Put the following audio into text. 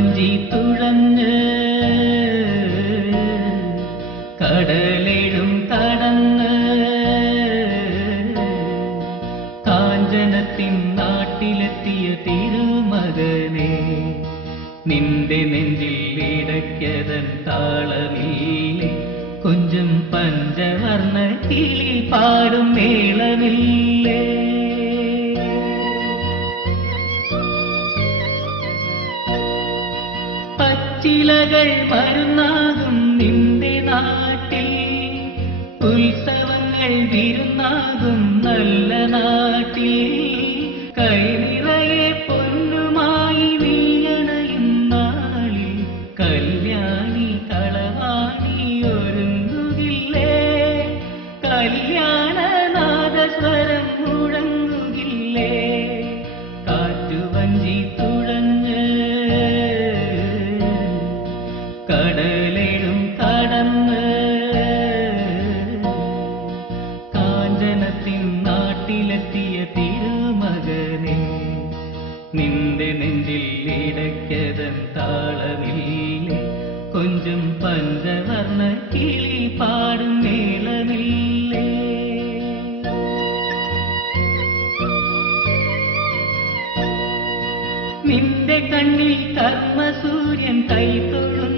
കാറ്റുവഞ്ചി തുഴഞ്ഞ് കടലെഴും കടന്ന് കാഞ്ചനത്തിൻ നാട്ടിലെത്തിയ തിരുമകനെ നിന്റെ നെഞ്ചിൽ ഇടയ്ക്കതൻ താളമില്ലേ കൊഞ്ചും പഞ്ചവർണ്ണ കിളി പാടും മേളമില്ലേ പച്ചിലകൾ മരുന്നാകും നിന്റെ നാട്ടിൽ ഉത്സവങ്ങൾ വിരുന്നാകും നല്ല നാട്ടിൽ കൈ നിറയെ പൊന്നുമായി നീയണയും നാളിൽ കല്യാണി കളവാണി ഒരുങ്ങുകില്ലേ കല്യാണനാദസ്വരം മുഴങ്ങുകില്ലേ കാറ്റുവഞ്ചി തുഴഞ്ഞ് കടലെഴും കടന്ന് കാഞ്ചനത്തിൻ നാട്ടിലെത്തിയ തിരുമകനെ നിന്റെ നെഞ്ചിൽ ഇടയ്ക്കതൻ താളമില്ലേ കൊഞ്ചും പഞ്ചവർണ്ണ കിളി പാടും മേളമില്ലേ നിന്റെ കണ്ണിൽ കർമ്മസൂര്യൻ കൈ തൊഴുന്നു